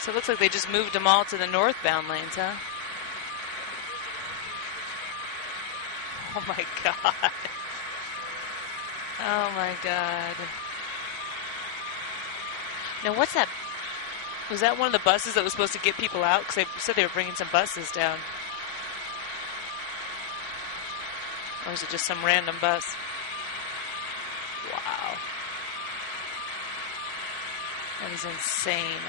So it looks like they just moved them all to the northbound lanes, huh? Oh, my God. Oh, my God. Now, what's that? Was that one of the buses that was supposed to get people out? Because they said they were bringing some buses down. Or is it just some random bus? Wow. That is insane.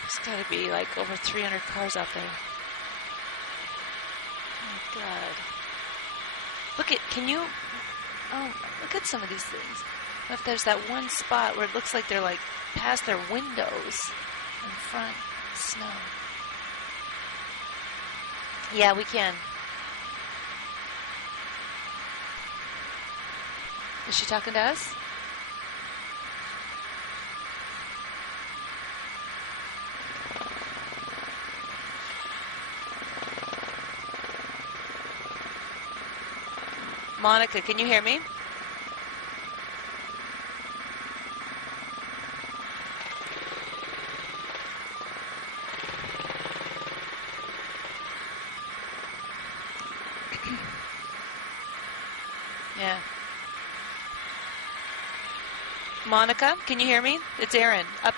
There's got to be like over 300 cars out there. Oh, my God. Look at, look at some of these things. If there's that one spot where it looks like they're like past their windows in front, snow. Yeah, we can. Is she talking to us? Monica, can you hear me? Yeah. Monica, can you hear me? It's Aaron. Up.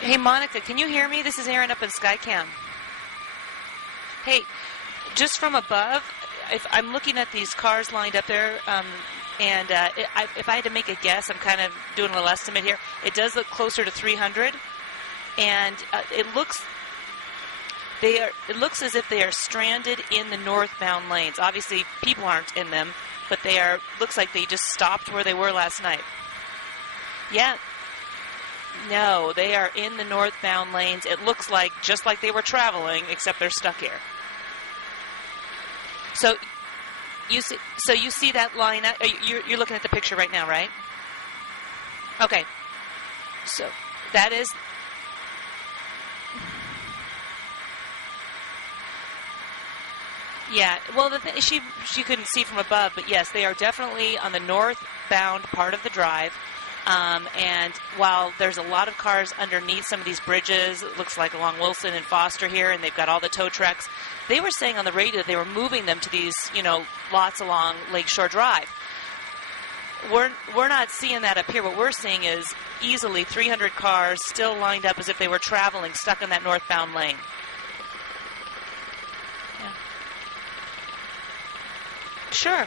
Hey, Monica, can you hear me? This is Aaron up in Skycam. Hey, just from above, if I'm looking at these cars lined up there, if I had to make a guess, I'm kind of doing a little estimate here. It does look closer to 300, and it looks as if they are stranded in the northbound lanes. Obviously, people aren't in them, but looks like they just stopped where they were last night. Yeah. No, they are in the northbound lanes. It looks like just like they were traveling, except they're stuck here. So you see that line. You're looking at the picture right now, right? Okay. So that is. Yeah. Well, she couldn't see from above, but yes, they are definitely on the northbound part of the drive. And while there's a lot of cars underneath some of these bridges, it looks like along Wilson and Foster here, and they've got all the tow trucks, they were saying on the radio that they were moving them to these, lots along Lakeshore Drive. We're not seeing that up here. What we're seeing is easily 300 cars still lined up as if they were traveling, stuck in that northbound lane. Yeah. Sure.